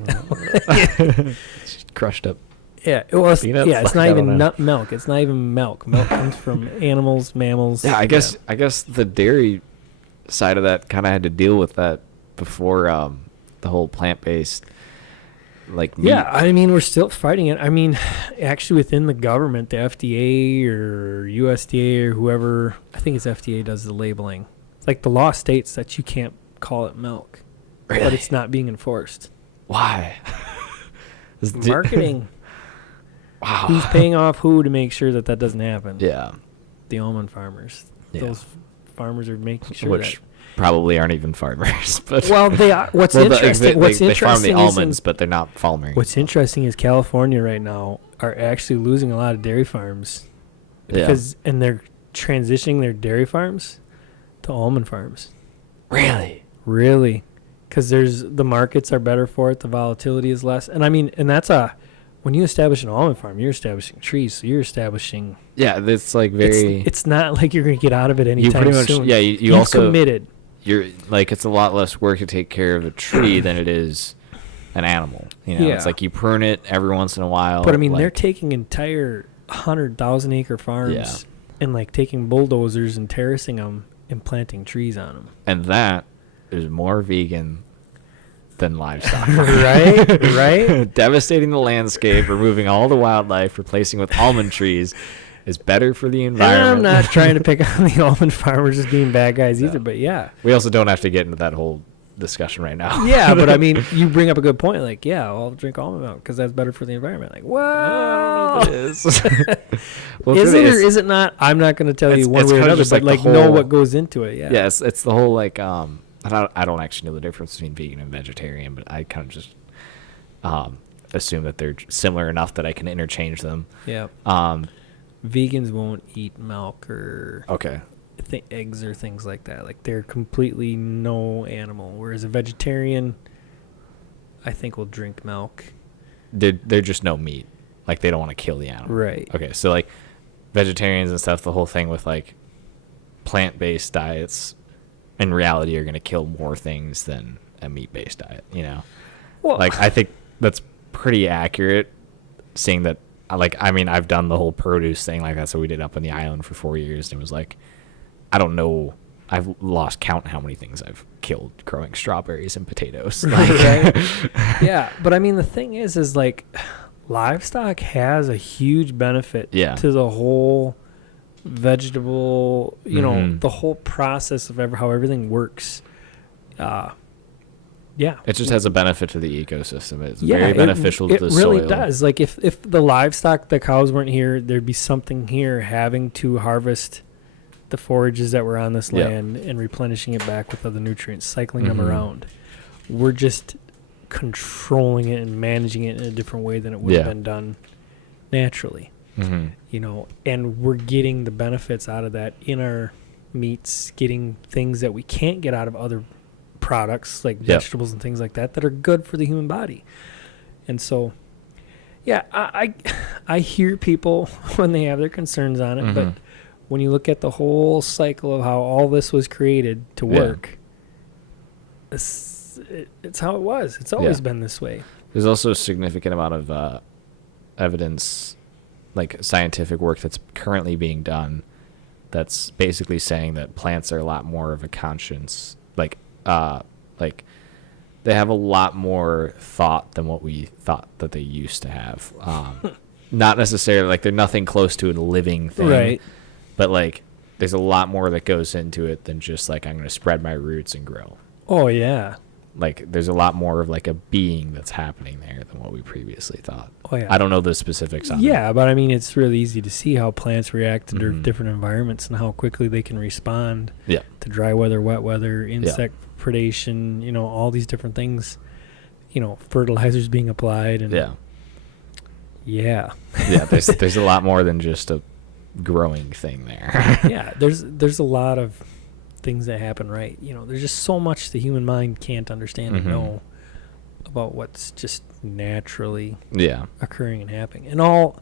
It's crushed up. Yeah. Well, it's Peanuts? not even nut milk. It's not even milk. Milk comes from animals, mammals. Yeah, I guess the dairy side of that kind of had to deal with that before the whole plant-based like meat. Yeah, I mean, we're still fighting it. I mean, actually within the government, the FDA or USDA or whoever, I think it's FDA does the labeling. Like, the law states that you can't call it milk. Really? But it's not being enforced. Why? Marketing. Wow. Who's paying off who to make sure that doesn't happen? Yeah. The almond farmers. Yeah. Those farmers are making sure Which that probably aren't even farmers. But well, they are. What's interesting? They farm the almonds, but they're not farming. What's interesting is California right now are actually losing a lot of dairy farms and they're transitioning their dairy farms to almond farms. Really, because the markets are better for it. The volatility is less, and I mean, and that's when you establish an almond farm, you're establishing trees. So you're establishing. Yeah, it's like very. It's not like you're going to get out of it anytime soon. Yeah, you also committed. You're like, it's a lot less work to take care of a tree than it is an animal. You know, it's like you prune it every once in a while. But I mean, they're taking entire 100,000 acre farms and like taking bulldozers and terracing them and planting trees on them. And that is more vegan than livestock. Right? Devastating the landscape, removing all the wildlife, replacing with almond trees is better for the environment. And I'm not trying to pick on the almond farmers as being bad guys either, but yeah. We also don't have to get into that whole discussion right now. Yeah, but I mean, you bring up a good point. Like, yeah, I'll drink almond milk because that's better for the environment. Like, well, it is. Well, is it or is it not? I'm not going to tell you one way or another, but like know what goes into it. Yeah, it's the whole like I don't actually know the difference between vegan and vegetarian, but I kind of just assume that they're similar enough that I can interchange them. Yeah. Vegans won't eat milk or eggs or things like that. Like, they're completely no animal. Whereas a vegetarian, I think, will drink milk. They're just no meat. Like, they don't want to kill the animal. Right. Okay, so like vegetarians and stuff, the whole thing with like plant-based diets, in reality, are going to kill more things than a meat-based diet. You know, well, like I think that's pretty accurate. Seeing that. Like, I mean, I've done the whole produce thing. Like, that's what we did up on the island for 4 years. And it was like, I don't know. I've lost count how many things I've killed growing strawberries and potatoes. Right. Yeah. But I mean, the thing is like, livestock has a huge benefit to the whole vegetable, you know, the whole process of how everything works. Yeah. It just has a benefit to the ecosystem. It's very beneficial to the soil. It really does. Like, if the livestock, the cows weren't here, thered be something here having to harvest the forages that were on this land and replenishing it back with other nutrients, cycling them around. We're just controlling it and managing it in a different way than it would have been done naturally. You know, and we're getting the benefits out of that in our meats, getting things that we can't get out of other products like vegetables and things like that are good for the human body. And so I hear people when they have their concerns on it, but when you look at the whole cycle of how all this was created to work, it's how it was. It's always been this way. There's also a significant amount of evidence, like scientific work that's currently being done, that's basically saying that plants are a lot more of a conscience, like they have a lot more thought than what we thought that they used to have. Not necessarily like they're nothing close to a living thing, Right. but like there's a lot more that goes into it than just like I'm going to spread my roots and grow. Oh yeah. Like there's a lot more of like a being that's happening there than what we previously thought. Oh yeah. I don't know the specifics on it. Yeah, but I mean, it's really easy to see how plants react under Mhm. different environments and how quickly they can respond Yeah. to dry weather, wet weather, insect predation, all these different things, fertilizers being applied. And Yeah. Yeah. Yeah. There's a lot more than just a growing thing there. Yeah. There's a lot of things that happen, right? There's just so much the human mind can't understand and Mhm. know about what's just naturally Yeah. occurring and happening. And all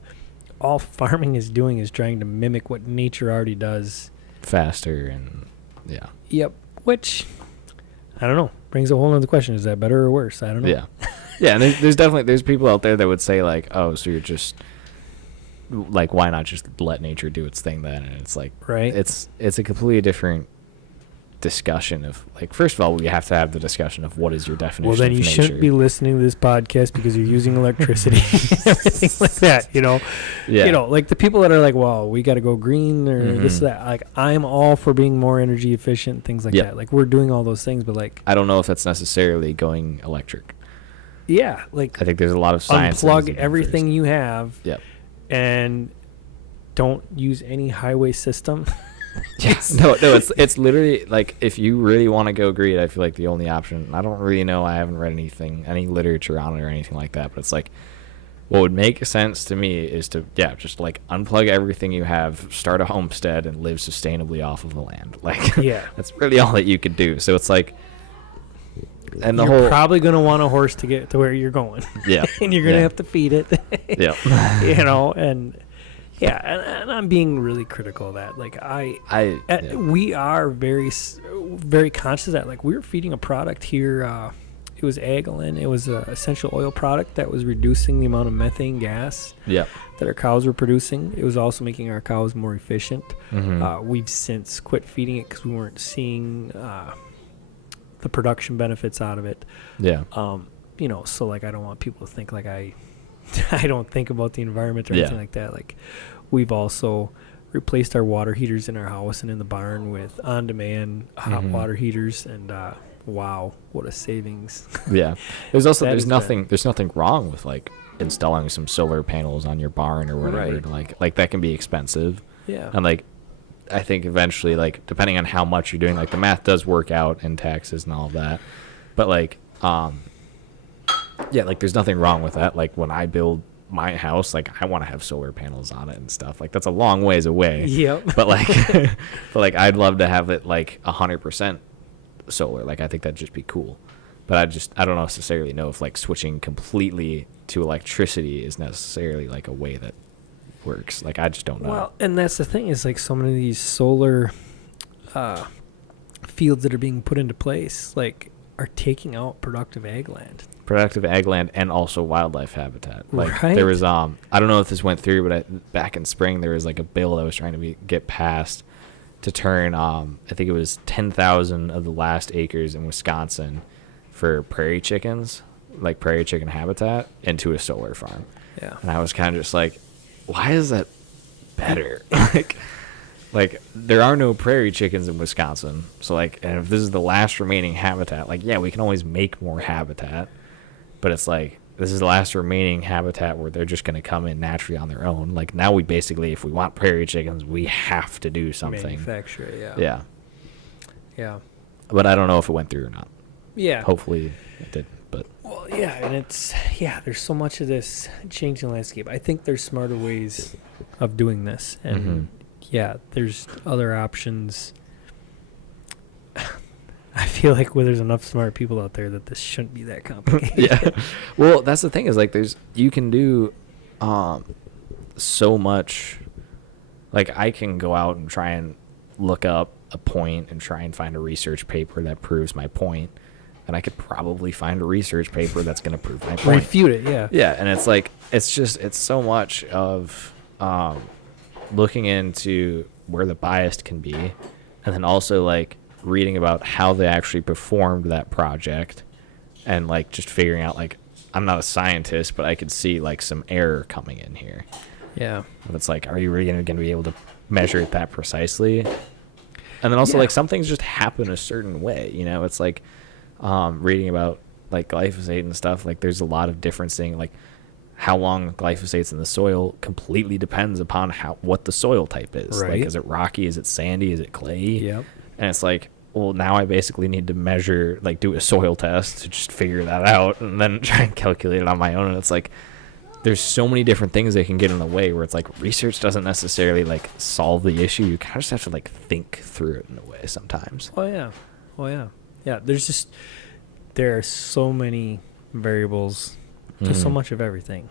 farming is doing is trying to mimic what nature already does. Faster and yeah. Yep. Which, I don't know, brings a whole other question. Is that better or worse? I don't know. Yeah. Yeah. And there's definitely people out there that would say like, oh, so you're just like, why not just let nature do its thing then? And it's like, Right? it's a completely different discussion of like, first of all, we have to have the discussion of what is your definition Well, then of you nature. shouldn't be listening to this podcast because you're using electricity and everything like that, Yeah. like the people that are like, well, we got to go green or this, Mhm. that. Like, I'm all for being more energy efficient, things like Yeah. that. Like, we're doing all those things, but like, I don't know if that's necessarily going electric. yeah, like I think there's a lot of science. that unplug needs to be done everything first. you have Yep. and don't use any highway system. Yes. No, it's literally like if you really want to go green, I feel like the only option. I don't really know. I haven't read any literature on it or anything like that. But it's like what would make sense to me is to just like unplug everything you have, start a homestead, and live sustainably off of the land. Like Yeah. that's really all that you could do. So it's like, and the You're whole probably going to want a horse to get to where you're going. yeah, And you're going to Yeah. have to feed it. yeah, And yeah, and I'm being really critical of that. Like yeah. we are very very conscious of that. Like we were feeding a product here. It was Agalin. It was an essential oil product that was reducing the amount of methane gas Yeah. that our cows were producing. It was also making our cows more efficient. Mhm. We've since quit feeding it because we weren't seeing the production benefits out of it. Yeah. So like I don't want people to think like I don't think about the environment or Yeah. anything like that. Like we've also replaced our water heaters in our house and in the barn with on-demand hot Mhm. water heaters, and wow, what a savings. Yeah. There's also That there's is nothing wrong with like installing some solar panels on your barn or whatever. Right. Like that can be expensive. Yeah. And like I think eventually like depending on how much you're doing, like the math does work out in taxes and all of that. But like yeah, like there's nothing wrong with that. Like when I build my house, like I want to have solar panels on it and stuff. Like that's a long ways away. Yep. But like I'd love to have it like 100% solar. Like I think that'd just be cool. But I don't necessarily know if like switching completely to electricity is necessarily like a way that works. Like I just don't know. Well, and that's the thing is like so many of these solar fields that are being put into place like are taking out productive ag land. Productive ag land and also wildlife habitat. Like Right. there was I don't know if this went through, but back in spring there was like a bill that was trying to get passed to turn I think it was 10,000 of the last acres in Wisconsin for prairie chickens, like prairie chicken habitat, into a solar farm. Yeah. And I was kind of just like, why is that better? like there are no prairie chickens in Wisconsin. So like, and if this is the last remaining habitat, like, yeah, we can always make more habitat, but it's like, this is the last remaining habitat where they're just going to come in naturally on their own. Like now we basically, if we want prairie chickens, we have to do something. Manufacture it, yeah. Yeah. Yeah. But I don't know if it went through or not. Yeah. Hopefully it did, but Well, yeah, and there's so much of this changing landscape. I think there's smarter ways of doing this, and Mhm. yeah, there's other options. I feel like there's enough smart people out there that this shouldn't be that complicated. yeah. Well, that's the thing is like you can do so much. Like I can go out and try and look up a point and try and find a research paper that proves my point. and I could probably find a research paper that's going to prove my point. Refute it, yeah. Yeah, and it's like it's so much of looking into where the bias can be, and then also like reading about how they actually performed that project, and like just figuring out like I'm not a scientist, but I could see like some error coming in here. Yeah. But it's like, are you really going to be able to measure it that precisely? And then also like some things just happen a certain way, you know. It's like reading about like glyphosate and stuff. Like there's a lot of difference thing. Like how long glyphosate's in the soil completely depends upon what the soil type is. Right. Like, is it rocky? Is it sandy? Is it clay? Yep. And it's like, well, now I basically need to measure, like do a soil test to just figure that out and then try and calculate it on my own. And it's like, there's so many different things that can get in the way where it's like research doesn't necessarily like solve the issue. You kind of just have to like think through it in a way sometimes. Oh, yeah. Oh, yeah. Yeah, there are so many variables to so much of everything.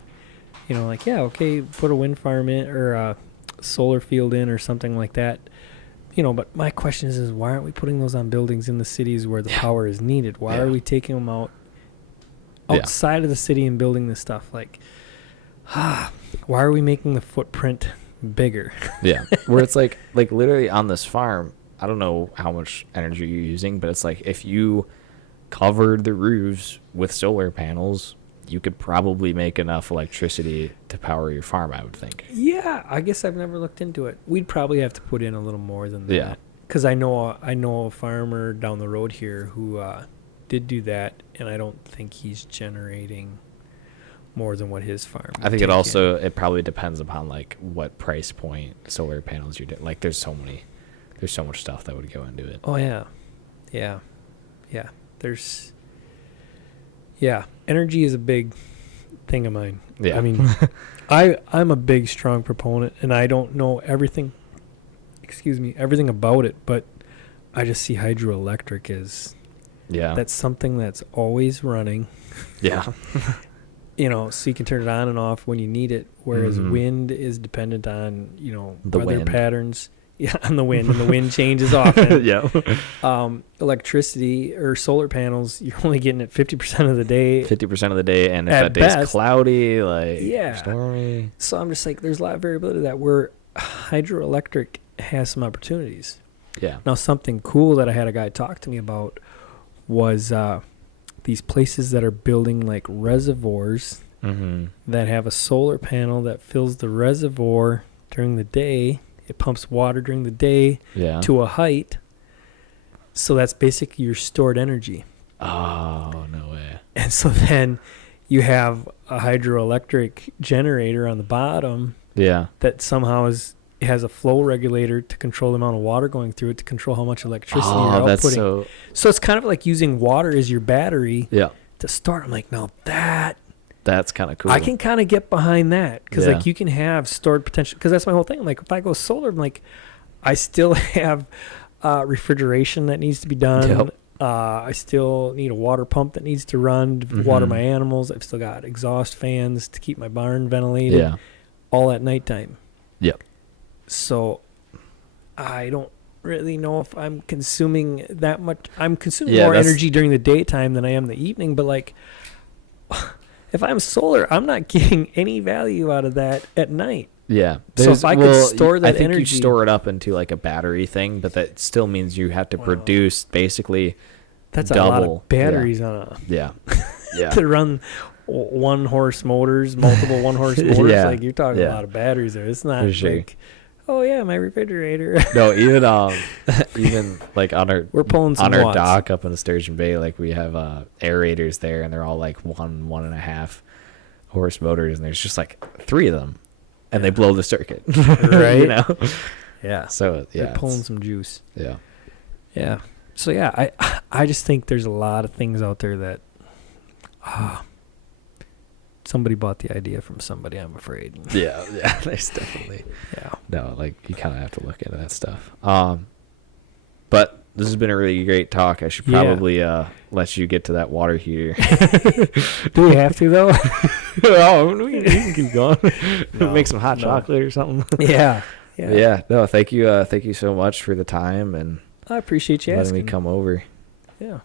You know, like, yeah, okay, put a wind farm in or a solar field in or something like that. You know, but my question is why aren't we putting those on buildings in the cities where the power is needed? Why are we taking them outside of the city and building this stuff? Like, why are we making the footprint bigger? Yeah, where it's like literally on this farm, I don't know how much energy you're using, but it's like if you covered the roofs with solar panels, you could probably make enough electricity to power your farm, I would think. Yeah, I guess I've never looked into it. We'd probably have to put in a little more than that. Yeah. Because I know a farmer down the road here who did do that, and I don't think he's generating more than what his farm. I think it probably depends upon like what price point solar panels you're doing. Like there's so much stuff that would go into it. Oh yeah, yeah. Energy is a big thing of mine. Yeah. I mean, I'm a big, strong proponent, and I don't know everything about it, but I just see hydroelectric as that's something that's always running. Yeah. You know, so you can turn it on and off when you need it, whereas wind is dependent on, you know, the weather wind patterns. Yeah, on the wind, and the wind changes often. Yeah. Electricity or solar panels, you're only getting it 50% of the day. 50% of the day, and if At that day's best. cloudy, like Yeah. stormy. So I'm just like, there's a lot of variability to that where hydroelectric has some opportunities. Yeah. Now, something cool that I had a guy talk to me about was these places that are building like reservoirs that have a solar panel that fills the reservoir during the day. It pumps water during the day to a height. So that's basically your stored energy. Oh, no way. And so then you have a hydroelectric generator on the bottom that somehow has a flow regulator to control the amount of water going through it, to control how much electricity you're outputting. So it's kind of like using water as your battery to start. I'm like, no, that's kind of cool. I can kind of get behind that because like you can have stored potential, because that's my whole thing. Like if I go solar, I'm like, I still have refrigeration that needs to be done. I still need a water pump that needs to run to water my animals. I've still got exhaust fans to keep my barn ventilated all at nighttime. Yep. So I don't really know if I'm consuming that much. I'm consuming more energy during the daytime than I am the evening, but like if I'm solar, I'm not getting any value out of that at night. Yeah. So if I could store that energy, I think energy, you store it up into like a battery thing, but that still means you have to produce basically that's double. A lot of batteries on a to run multiple 1-horse motors. Like you're talking a lot of batteries there. It's not like, oh yeah, my refrigerator. No, even like we're pulling some on our watts. dock up in the Sturgeon Bay. Like we have aerators there, and they're all like 1.5 horse motors, and there's just like 3 of them, and they blow the circuit, right? You know? Yeah. So they're pulling some juice. Yeah. Yeah. So yeah, I just think there's a lot of things out there that somebody bought the idea from somebody, I'm afraid. Yeah, there's definitely. Yeah. No, like you kind of have to look into that stuff. But this has been a really great talk. I should probably let you get to that water heater. Do we have to though? Oh, we can keep going. Make some hot chocolate or something. Yeah. No, thank you so much for the time and I appreciate you letting asking. me come over. Yeah.